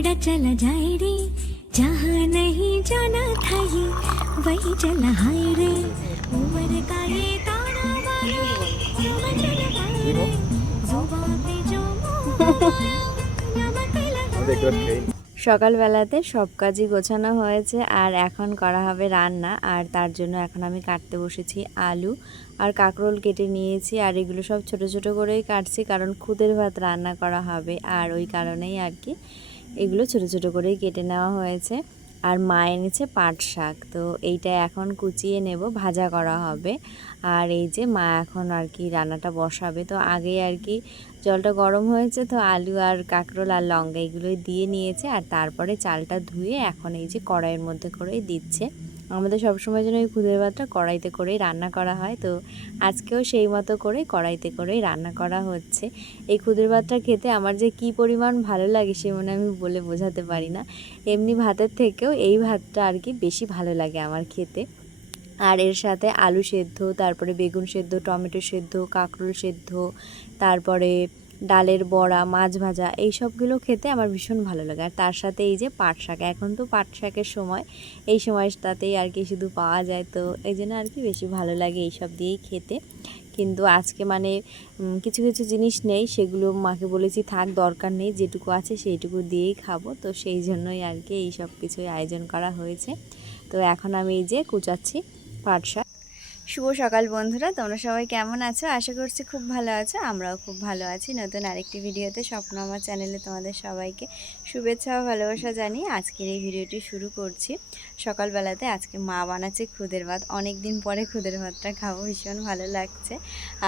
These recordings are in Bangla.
उड़ा चला जाए रे जहाँ नहीं जाना था ये वही चला हाय रे उम्र का ये ताना बाना समझ न पाए रे जुबां पे जो मोह आया, नमक लगा সকালবেলাতে সব কাজই গোছানো হয়েছে আর এখন করা হবে রান্না আর তার জন্য এখন আমি কাটতে বসেছি আলু আর কাঁকরোল কেটে নিয়েছি আর এগুলো সব ছোট ছোট করেই কাটছি কারণ খুদের ভাত রান্না করা হবে আর ওই কারণেই আর কি এগুলো ছোট ছোট করেই কেটে নেওয়া হয়েছে। আর মা এনেছে পাট শাক। তো এইটা এখন কুচিয়ে নেব, ভাজা করা হবে। আর এই যে মা এখন আর কি রান্নাটা বসাবে। তো আগে আর কি জলটা গরম হয়েছে, তো আলু আর কাঁকরোল আর লঙ্কা এগুলোই দিয়ে নিয়েছে। আর তারপরে চালটা ধুয়ে এখন এই যে কড়াইয়ের মধ্যে করেই দিচ্ছে। আমাদের সবসময় যেন ওই খুদের ভাতটা কড়াইতে করেই রান্না করা হয়। তো আজকেও সেই মতো করে কড়াইতে করেই রান্না করা হচ্ছে। এই খুদের ভাতটা খেতে আমার যে কি পরিমাণ ভালো লাগে সে মনে আমি বলে বোঝাতে পারি না। এমনি ভাতের থেকেও এই ভাতটা আর কি বেশি ভালো লাগে আমার খেতে। আর এর সাথে আলু সেদ্ধ, তারপরে বেগুন সেদ্ধ, টমেটো সেদ্ধ, কাঁকরোল সেদ্ধ, তারপরে ডালের বড়া, মাছ ভাজা এই সবগুলো খেতে আমার ভীষণ ভালো লাগে। আর তার সাথে এই যে পাট শাক, এখন তো পাট শাকের সময়। এই সময়টাতেই আর কি শুধু পাওয়া যায়। তো এই জন্য আর কি বেশি ভালো লাগে এই সব দিয়েই খেতে। কিন্তু আজকে মানে কিছু কিছু জিনিস নেই, সেগুলো মাকে বলেছি থাক, দরকার নেই, যেটুকু আছে সেইটুকু দিয়েই খাব। তো সেই জন্যই আর কি এই সব কিছুই আয়োজন করা হয়েছে। তো এখন আমি এই যে কুচাচ্ছি পাট শাক। শুভ সকাল বন্ধুরা, তোমরা সবাই কেমন আছো? আশা করছি খুব ভালো আছো, আমরাও খুব ভালো আছি। নতুন আরেকটি ভিডিওতে স্বপ্ন আমার চ্যানেলে তোমাদের সবাইকে শুভেচ্ছা ও ভালোবাসা জানিয়ে আজকের এই ভিডিওটি শুরু করছি। সকালবেলাতে আজকে মা বানাচ্ছে খুদের ভাত অনেক দিন পরে খুদের ভাতটা খাব, ভীষণ ভালো লাগছে।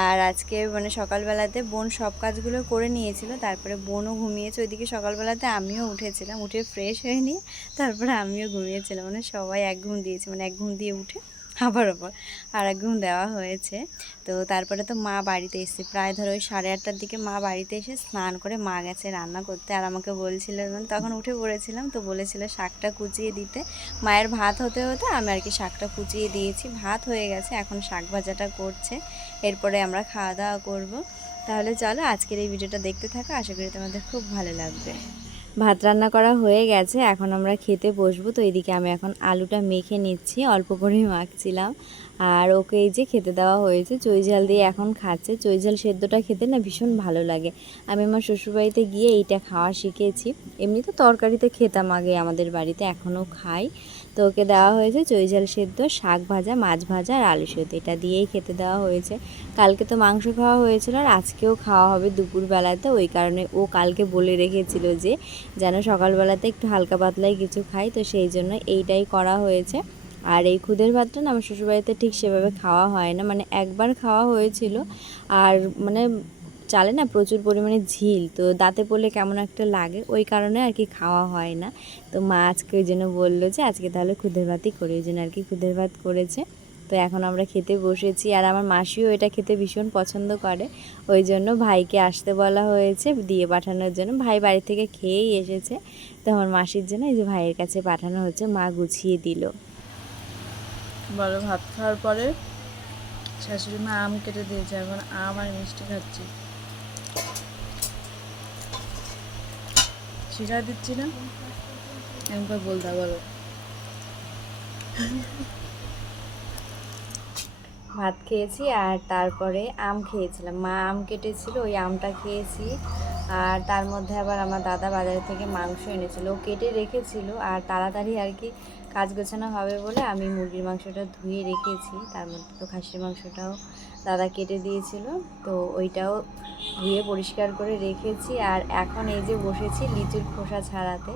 আর আজকে মানে সকালবেলাতে বোন সব কাজগুলো করে নিয়েছিল, তারপরে বোনও ঘুমিয়েছে, ওইদিকে সকালবেলাতে আমিও উঠেছিলাম, উঠে ফ্রেশ হয়ে নিয়ে তারপরে আমিও ঘুমিয়েছিলাম মানে সবাই এক ঘুম দিয়েছে মানে এক ঘুম দিয়ে উঠে আবার আবার। আর এক ঘুম দেওয়া হয়েছে। তো তারপরে তো মা বাড়িতে এসেছে। প্রায় ধরো ওই সাড়ে আটটার দিকে মা বাড়িতে এসে স্নান করে মা গেছে রান্না করতে। আর আমাকে বলছিল মানে তখন উঠে পড়েছিলাম তো বলেছিল শাকটা কুচিয়ে দিতে। মায়ের ভাত হতে হতে আমি আর কি শাকটা কুচিয়ে দিয়েছি। ভাত হয়ে গেছে, এখন শাক ভাজাটা করছে। এরপরে আমরা খাওয়া দাওয়া করব। তাহলে চলো আজকের এই ভিডিওটা দেখতে থাকো। আশা করি তোমাদের খুব ভালো লাগবে। ভাত রান্না করা হয়ে গেছে, এখন আমরা খেতে বসবো। তো এদিকে আমি এখন আলুটা মেখে নিচ্ছি, অল্প করে মাখছিলাম। আর ওকে এই যে খেতে দেওয়া হয়েছে, চই ঝাল দিয়ে এখন খাচ্ছে। চই ঝাল সেদ্ধটা খেতে না ভীষণ ভালো লাগে। আমি আমার শ্বশুরবাড়িতে গিয়ে এইটা খাওয়া শিখেছি। এমনি তো তরকারিতে খেতাম আগে আমাদের বাড়িতে, এখনও খাই। তো ওকে দেওয়া হয়েছে চই ঝাল সেদ্ধ, শাক ভাজা, মাছ ভাজা আর আলু সেদ্ধ। এটা দিয়েই খেতে দেওয়া হয়েছে। কালকে তো মাংস খাওয়া হয়েছিল আর আজকেও খাওয়া হবে দুপুরবেলাতে। ওই কারণে ও কালকে বলে রেখেছিল যে যেন সকালবেলাতে একটু হালকা পাতলাই কিছু খাই। তো সেই জন্য এইটাই করা হয়েছে। আর এই খুদের ভাতটা না আমার শ্বশুরবাড়িতে ঠিক সেভাবে খাওয়া হয় না। মানে একবার খাওয়া হয়েছিল। আর মানে চালে না প্রচুর পরিমাণে ঝিল, তো দাঁতে পড়লে কেমন একটা লাগে? ওই কারণে আর কি খাওয়া হয় না। তো মা আজকে ওই জন্য বলল যে, আজকে তাহলে খুদের ভাতই করি। ওই জন্য আর কি খুদের ভাত করেছে। তো এখন আমরা খেতে বসেছি। আর আমার মাসিও এটা খেতে ভীষণ পছন্দ করে। ওই জন্য ভাইকে আসতে বলা হয়েছে দিয়ে পাঠানোর জন্য। ভাই বাড়ি থেকে খেয়েই এসেছে। তো আমার মাসির জন্য এই যে ভাইয়ের কাছে পাঠানো হচ্ছে, মা গুছিয়ে দিল। বলো, ভাত খাওয়ার পরে শাশুড়ি মা আম কেটে দিয়েছে। এখন আম আর মিষ্টি খাচ্ছি। শিখা দিচ্ছি না একবার বলতে বলো। ভাত খেয়েছি আর তারপরে আম খেয়েছিলাম। মা আম কেটেছিল, ওই আমটা খেয়েছি। আর তার মধ্যে আবার আমার দাদা বাজার থেকে মাংস এনেছিল। ও কেটে রেখেছিল আর তাড়াতাড়ি আর কি কাজ গোছানো হবে বলে আমি মুরগির মাংসটা ধুয়ে রেখেছি। তার মধ্যে তো খাসির মাংসটাও দাদা কেটে দিয়েছিল, তো ওইটাও ধুয়ে পরিষ্কার করে রেখেছি। আর এখন এই যে বসেছি লিচুর খোসা ছাড়াতে,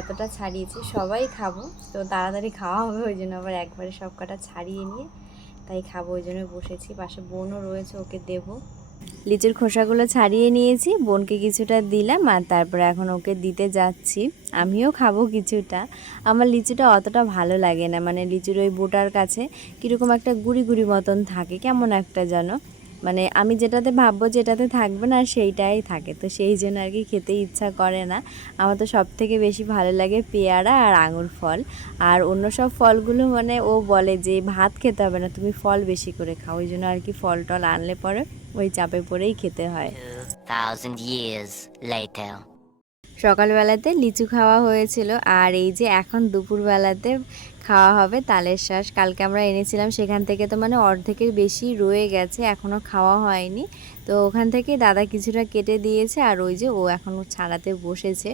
এতটা ছাড়িয়েছি, সবাই খাব, তো তাড়াতাড়ি খাওয়া হবে, ওই জন্য আবার একবারে সব কটা ছাড়িয়ে নিয়ে তাই খাব, ওই জন্য বসেছি। পাশে বোনও রয়েছে, ওকে দেবো। লিচুর খোসাগুলো ছাড়িয়ে নিয়েছি, বোনকে কিছুটা দিলাম আর তারপরে এখন ওকে দিতে যাচ্ছি। আমিও খাব কিছুটা। আমার লিচুটা অতটা ভালো লাগে না মানে লিচুর ওই বোটার কাছে কীরকম একটা গুড়ি গুড়ি মতন থাকে, কেমন একটা যেন। মানে আমি যেটাতে ভাববো যেটাতে থাকবে না সেইটাই থাকে। তো সেই জন্য আর কি খেতে ইচ্ছা করে না। আমার তো সব থেকে বেশি ভালো লাগে পেয়ারা আর আঙুর ফল। আর অন্য সব ফলগুলো মানে ও বলে যে ভাত খেতে হবে না তুমি ফল বেশি করে খাও। ওই জন্য আর কি ফল টল আনলে পরে ওই চাপে পরেই খেতে হয়। 2,000 years later. সকালবেলাতে লিচু খাওয়া হয়েছিল আর এই যে এখন দুপুরবেলাতে খাওয়া হবে তালের শ্বাস কালকে আমরা এনেছিলাম, সেখান থেকে তো মানে অর্ধেকের বেশি রয়ে গেছে এখনও খাওয়া হয়নি। তো ওখান থেকে দাদা কিছুটা কেটে দিয়েছে আর ওই যে ও এখন ছাড়াতে বসেছে।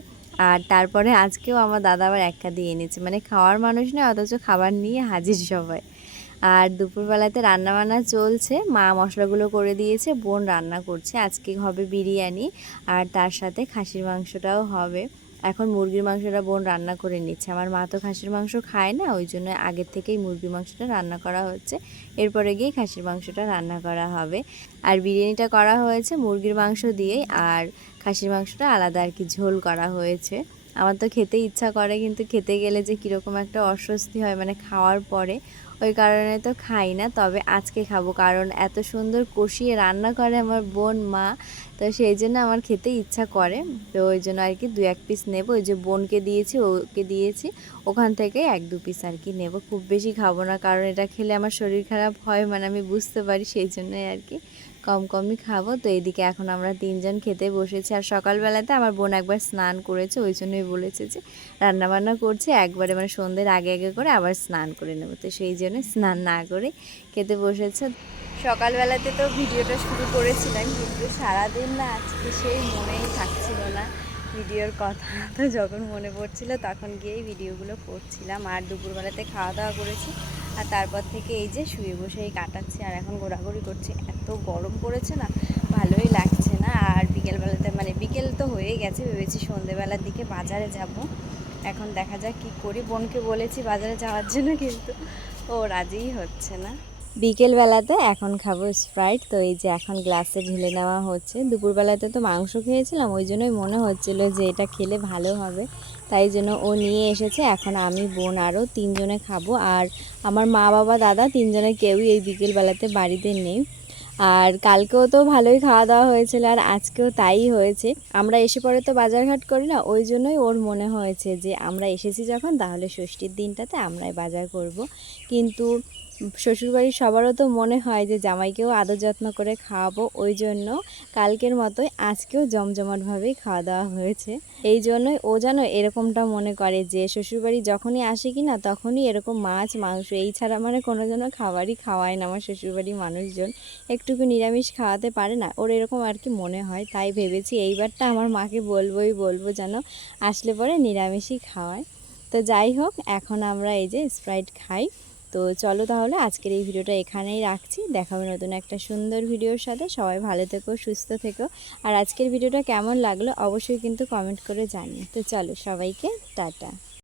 আর তারপরে আজকেও আমার দাদা আবার একটা দিয়ে এনেছে। মানে খাওয়ার মানুষ নয়, অথচ খাবার নিয়ে হাজির সবাই। আর দুপুরবেলাতে রান্নাবান্না চলছে। মা মশলাগুলো করে দিয়েছে, বোন রান্না করছে। আজকে হবে বিরিয়ানি আর তার সাথে খাসির মাংসটাও হবে। এখন মুরগির মাংসটা বোন রান্না করে নিচ্ছে। আমার মা তো খাসির মাংস খায় না, ওই জন্য আগের থেকেই মুরগির মাংসটা রান্না করা হচ্ছে। এরপরে গিয়ে খাসির মাংসটা রান্না করা হবে। আর বিরিয়ানিটা করা হয়েছে মুরগির মাংস দিয়েই আর খাসির মাংসটা আলাদা আর কি ঝোল করা হয়েছে। আমার তো খেতে ইচ্ছা করে, কিন্তু খেতে গেলে যে কীরকম একটা অস্বস্তি হয় মানে খাওয়ার পরে ওই কারণে তো খাই না, তবে আজকে খাব। কারণ এত সুন্দর কষিয়ে রান্না করে আমার বোন, মা, তো সেই জন্য আমার খেতে ইচ্ছা করে। তো ওই জন্য আর কি দু এক পিস নেব। ওই যে বোনকে দিয়েছি, ওকে দিয়েছি। ওখান থেকে এক দু পিস আর কি নেব। খুব বেশি খাব না, কারণ এটা খেলে আমার শরীর খারাপ হয় মানে আমি বুঝতে পারি সেই জন্যই আর কি। কম কমই খাব। তো এদিকে এখন আমরা তিনজন খেতে বসেছি। আর সকালবেলাতে আমার বোন একবার স্নান করেছে, ওই জন্যই বলেছে যে রান্নাবান্না করছে। একবারে মানে সন্ধ্যের আগে আগে করে আবার স্নান করে নেব। তো সেই জন্য স্নান না করে খেতে বসেছে। সকালবেলাতে তো ভিডিওটা শুরু করেছিলাম, কিন্তু সারাদিন না আজকে সেই মনেই থাকছিল না ভিডিওর কথা। তো যখন মনে পড়ছিল তখন গিয়েই ভিডিওগুলো করছিলাম। আর দুপুরবেলাতে খাওয়া দাওয়া করেছি। আর তারপর থেকে এই যে শুয়ে বসেই কাটাচ্ছি আর এখন ঘোরাঘুরি করছি। এত গরম পড়েছে না, ভালোই লাগছে না। আর বিকেলবেলাতে মানে বিকেল তো হয়ে গেছে, ভেবেছি সন্ধেবেলার দিকে বাজারে যাব। এখন দেখা যাক কি করি। বোনকে বলেছি বাজারে যাওয়ার জন্য, কিন্তু ও রাজিই হচ্ছে না। বিকেলবেলাতে এখন খাব স্প্রাইট তো এই যে এখন গ্লাসে ঢেলে নেওয়া হচ্ছে। দুপুরবেলাতে তো মাংস খেয়েছিলাম, ওই জন্যই মনে হচ্ছিল যে এটা খেলে ভালো হবে। তাই জন্য ও নিয়ে এসেছে, এখন আমি, বোন, আরও তিনজনে খাব। আর আমার মা, বাবা, দাদা তিনজনে কেউই এই বিকেলবেলাতে বাড়িতে নেই। আর কালকেও তো ভালোই খাওয়া দাওয়া হয়েছিল, আর আজকেও তাই হয়েছে। আমরা এসে পরে তো বাজারঘাট করি না, ওই জন্যই ওর মনে হয়েছে যে আমরা এসেছি যখন, তাহলে ষষ্ঠীর দিনটাতে আমরাই বাজার করব। কিন্তু শ্বশুরবাড়ির সবারও তো মনে হয় যে জামাইকেও আদর যত্ন করে খাওয়াবো, ওই জন্য কালকের মতোই আজকেও জমজমাটভাবেই খাওয়া দাওয়া হয়েছে। এই জন্যই ও যেন এরকমটা মনে করে যে শ্বশুরবাড়ি যখনই আসে কি না তখনই এরকম মাছ, মাংস, এই ছাড়া মানে কোনো যেন খাবারই খাওয়ায় না আমার শ্বশুরবাড়ির মানুষজন। একটুকু নিরামিষ খাওয়াতে পারে না, ওর এরকম আর কি মনে হয়, তাই ভেবেছি এইবারটা আমার মাকে বলবোই বলব যেন আসলে পরে নিরামিষই খাওয়ায়। তো যাই হোক, এখন আমরা এই যে স্প্রাইট খাই। তো চলো তাহলে আজকের এই ভিডিওটা এখানেই রাখছি। দেখা হবে নতুন একটা সুন্দর ভিডিওর সাথে। সবাই ভালো থেকো, সুস্থ থেকো। আর আজকের ভিডিওটা কেমন লাগল অবশ্যই কিন্তু কমেন্ট করে জানিয়ে তো চলো সবাইকে, টাটা।